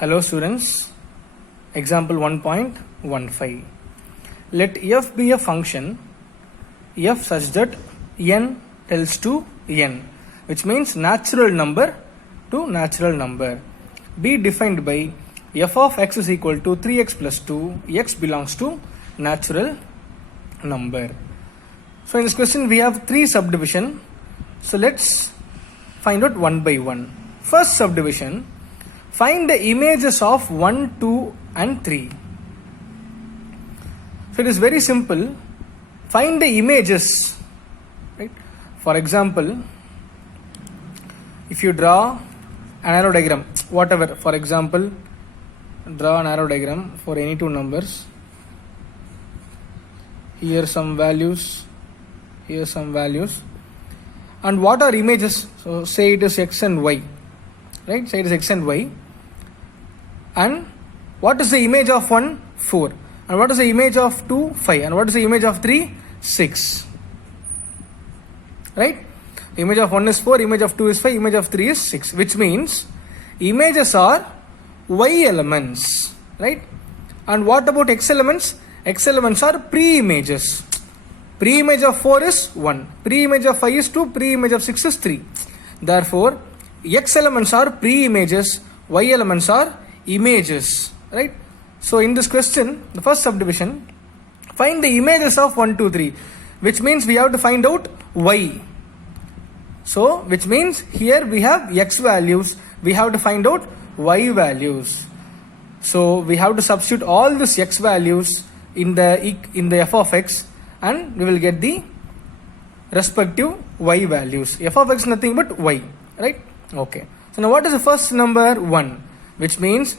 Hello students, example 1.15. Let f be a function f such that n tells to n, which means natural number to natural number. Be defined by f of x is equal to 3x plus 2, x belongs to natural number. So in this question we have three subdivision. So let's find out one by one. First subdivision, find the images of 1, 2 and 3. So it is very simple. Find the images, right? For example, if you draw an arrow diagram, whatever, for example, draw an arrow diagram for any two numbers. Here some values, here some values. And what are images? So say it is x and y, right? Say it is x and y. And what is the image of 1? 4. And what is the image of 2? 5. And what is the image of 3? 6. Right? Image of 1 is 4, image of 2 is 5, image of 3 is 6. Which means images are y elements. Right? And what about x elements? X elements are pre-images. Pre-image of 4 is 1. Pre-image of 5 is 2. Pre-image of 6 is 3. Therefore, x elements are pre-images, y elements are images, right? So in this question, the first subdivision, find the images of 1, 2, 3, which means we have to find out y. So which means here we have x values, we have to find out y values. So we have to substitute all these x values in the f of x, and we will get the respective y values. F of x nothing but y, right? Okay. So now what is the first number? 1. Which means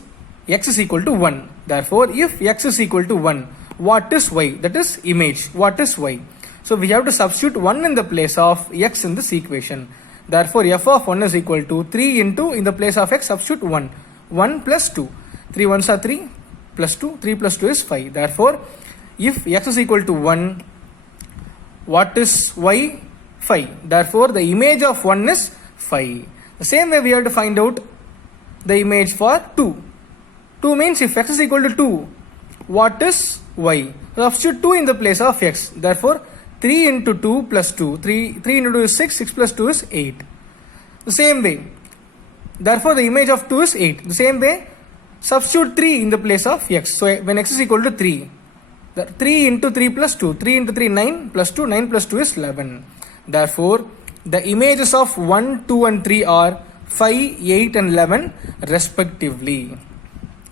x is equal to 1. Therefore, if x is equal to 1, what is y? That is image. What is y? So we have to substitute 1 in the place of x in this equation. Therefore, f of 1 is equal to 3 into, in the place of x, substitute 1. 1 plus 2. 3 ones are 3 plus 2. 3 plus 2 is 5. Therefore, if x is equal to 1, what is y? 5. Therefore, the image of 1 is 5. The same way we have to find out the image for 2. 2 means if x is equal to 2, what is y? Substitute 2 in the place of x. Therefore, 3 into 2 plus 2. 3 into 2 is 6. 6 plus 2 is 8. The same way. Therefore, the image of 2 is 8. The same way, substitute 3 in the place of x. So, when x is equal to 3, 3 into 3 plus 2. 3 into 3, 9 plus 2. 9 plus 2 is 11. Therefore, the images of 1, 2 and 3 are 5, 8 and 11 respectively.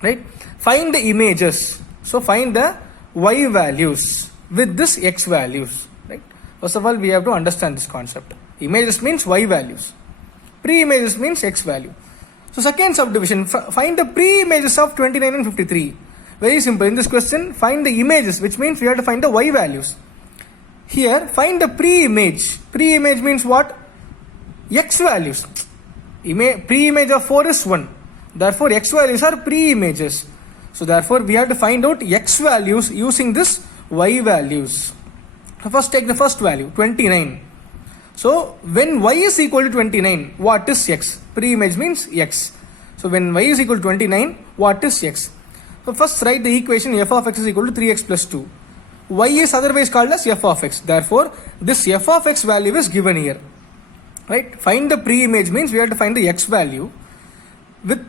Right? Find the images. So find the y values with this x values. Right? First of all, we have to understand this concept. Images means y values. Pre-images means x value. So second subdivision, find the pre-images of 29 and 53. Very simple. In this question, find the images, which means we have to find the y values. Here, find the pre-image. Pre-image means what? X values. Pre-image of 4 is 1. Therefore, x values are pre-images. So, therefore, we have to find out x values using this y values. So first take the first value, 29. So, when y is equal to 29, what is x? Pre-image means x. So, when y is equal to 29, what is x? So, first write the equation f of x is equal to 3x plus 2. Y is otherwise called as f of x. Therefore, this f of x value is given here. Right? Find the pre-image means we have to find the x value with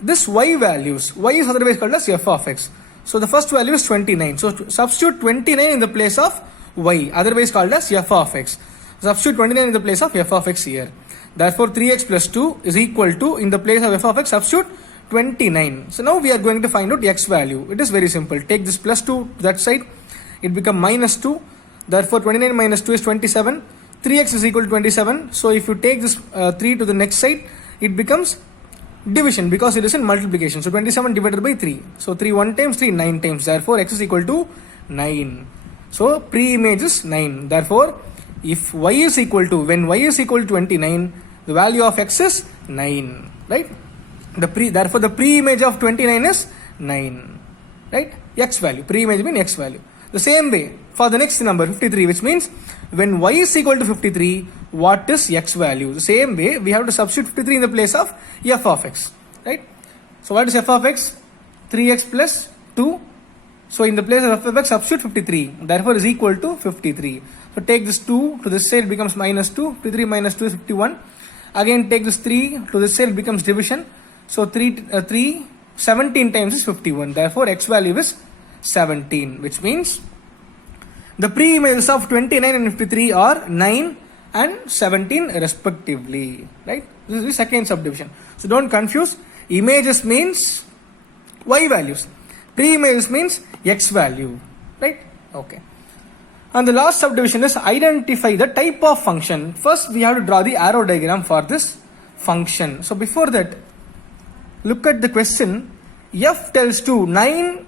this y values. Y is otherwise called as f of x. So the first value is 29. So substitute 29 in the place of y, otherwise called as f of x. Substitute 29 in the place of f of x here. Therefore 3x plus 2 is equal to, in the place of f of x, substitute 29. So now we are going to find out x value. It is very simple. Take this plus 2 to that side. It becomes minus 2. Therefore 29 minus 2 is 27. 3x is equal to 27. So if you take this 3 to the next side, it becomes division because it is in multiplication. So 27 divided by 3. So 3 1 times, 3 9 times. Therefore x is equal to 9. So pre-image is 9. Therefore, if y is equal to, when y is equal to 29, the value of x is 9. Right? Therefore, the pre-image of 29 is 9. Right? X value. Pre-image means x value. The same way for the next number 53, which means when y is equal to 53, what is x value? The same way we have to substitute 53 in the place of f of x, right? So what is f of x? 3x plus 2. So in the place of f of x, substitute 53. Therefore is equal to 53. So take this 2 to this side, becomes minus 2. 53 minus 2 is 51. Again take this 3 to this side, becomes division. So 17 times is 51. Therefore x value is 17, which means the pre-images of 29 and 53 are 9 and 17 respectively. Right? This is the second subdivision. So don't confuse. Images means y values. Pre-images means x value. Right? Okay. And the last subdivision is identify the type of function. First we have to draw the arrow diagram for this function. So before that, look at the question. F tells to n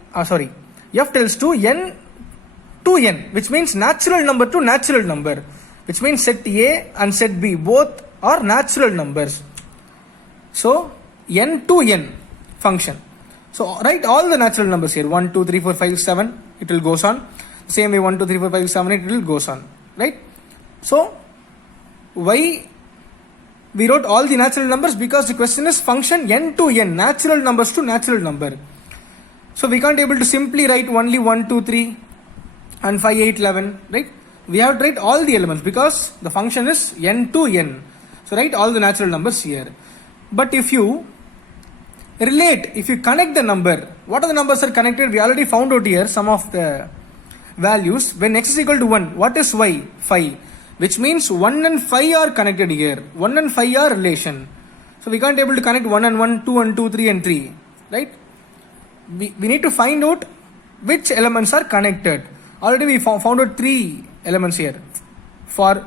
to n, which means natural number to natural number, which means set A and set B both are natural numbers. So n to n function. So write all the natural numbers here. 1, 2, 3, 4, 5, 7. It will goes on. Same way 1, 2, 3, 4, 5, 7, 8. It will goes on. Right? So why we wrote all the natural numbers? Because the question is function n to n, natural numbers to natural number. So we can't able to simply write only 1, 2, 3 and 5, 8, 11. Right? We have to write all the elements because the function is n to n. So write all the natural numbers here. But if you connect the number, what are the numbers are connected? We already found out here some of the values. When x is equal to 1, what is y? 5. Which means 1 and 5 are connected here. 1 and 5 are relation. So we can't able to connect 1 and 1, 2 and 2, 3 and 3. Right? We need to find out which elements are connected. Already we found out 3 elements here. For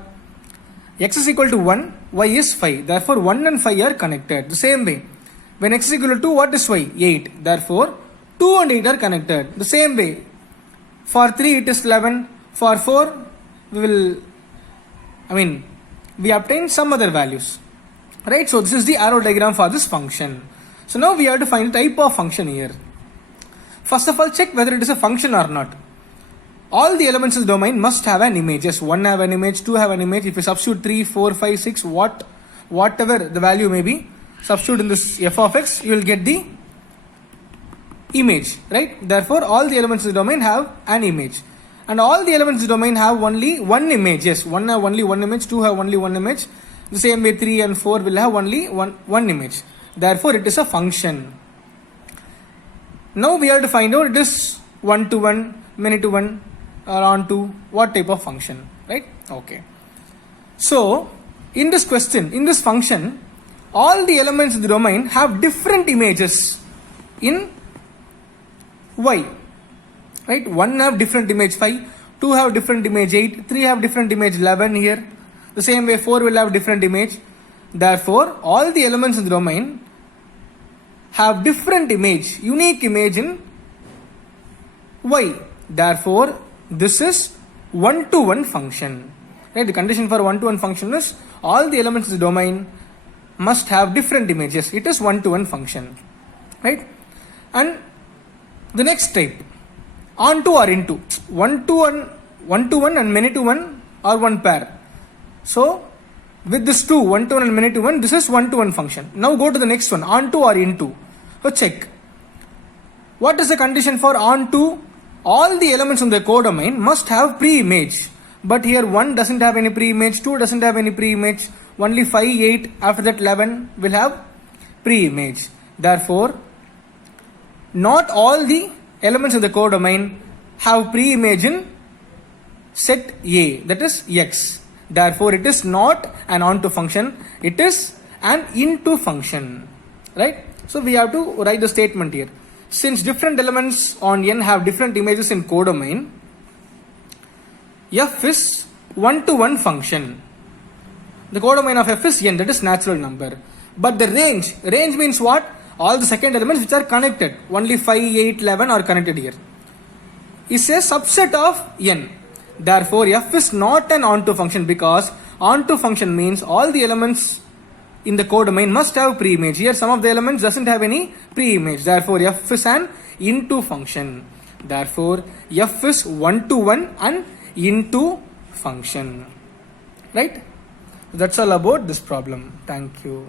x is equal to 1, y is 5. Therefore 1 and 5 are connected. The same way, when x is equal to 2, what is y? 8. Therefore 2 and 8 are connected. The same way, for 3 it is 11. For 4 we obtain some other values. Right? So this is the arrow diagram for this function. So now we have to find the type of function here. First of all, check whether it is a function or not. All the elements in the domain must have an image. Yes, 1 have an image, 2 have an image. If you substitute 3, 4, 5, 6, whatever the value may be, substitute in this f of x, you will get the image. Right? Therefore, all the elements in the domain have an image. And all the elements in the domain have only one image. Yes, 1 have only one image, 2 have only one image. The same way 3 and 4 will have only one image. Therefore, it is a function. Now we have to find out it is 1 to 1, many to 1, or on to what type of function. Right? Okay. So, in this question, in this function, all the elements in the domain have different images in y. Right? 1 have different image 5, 2 have different image 8, 3 have different image 11 here. The same way 4 will have different image. Therefore, all the elements in the domain have different image, unique image in y. Therefore, this is 1 to 1 function. Right? The condition for 1 to 1 function is all the elements in the domain must have different images. It is 1 to 1 function. Right? And the next type, onto or into. 1 to 1 and many to 1 are one pair. So with this 2, 1 to 1 and many to 1, this is 1 to 1 function. Now go to the next one, onto or into. So check. What is the condition for onto? All the elements in the codomain must have pre-image. But here 1 doesn't have any pre-image, 2 doesn't have any pre-image, only 5, 8, after that 11 will have pre-image. Therefore, not all the elements in the codomain have pre-image in set A, that is x. Therefore, it is not an onto function, it is an into function. Right? So we have to write the statement here. Since different elements on n have different images in codomain, f is 1 to 1 function. The codomain of f is n, that is natural number. But the range means what? All the second elements which are connected, only 5, 8, 11 are connected here, is a subset of n. Therefore, f is not an onto function because onto function means all the elements in the codomain must have pre-image. Here some of the elements doesn't have any pre-image. Therefore, f is an into function. Therefore, f is 1 to 1 and into function. Right? That's all about this problem. Thank you.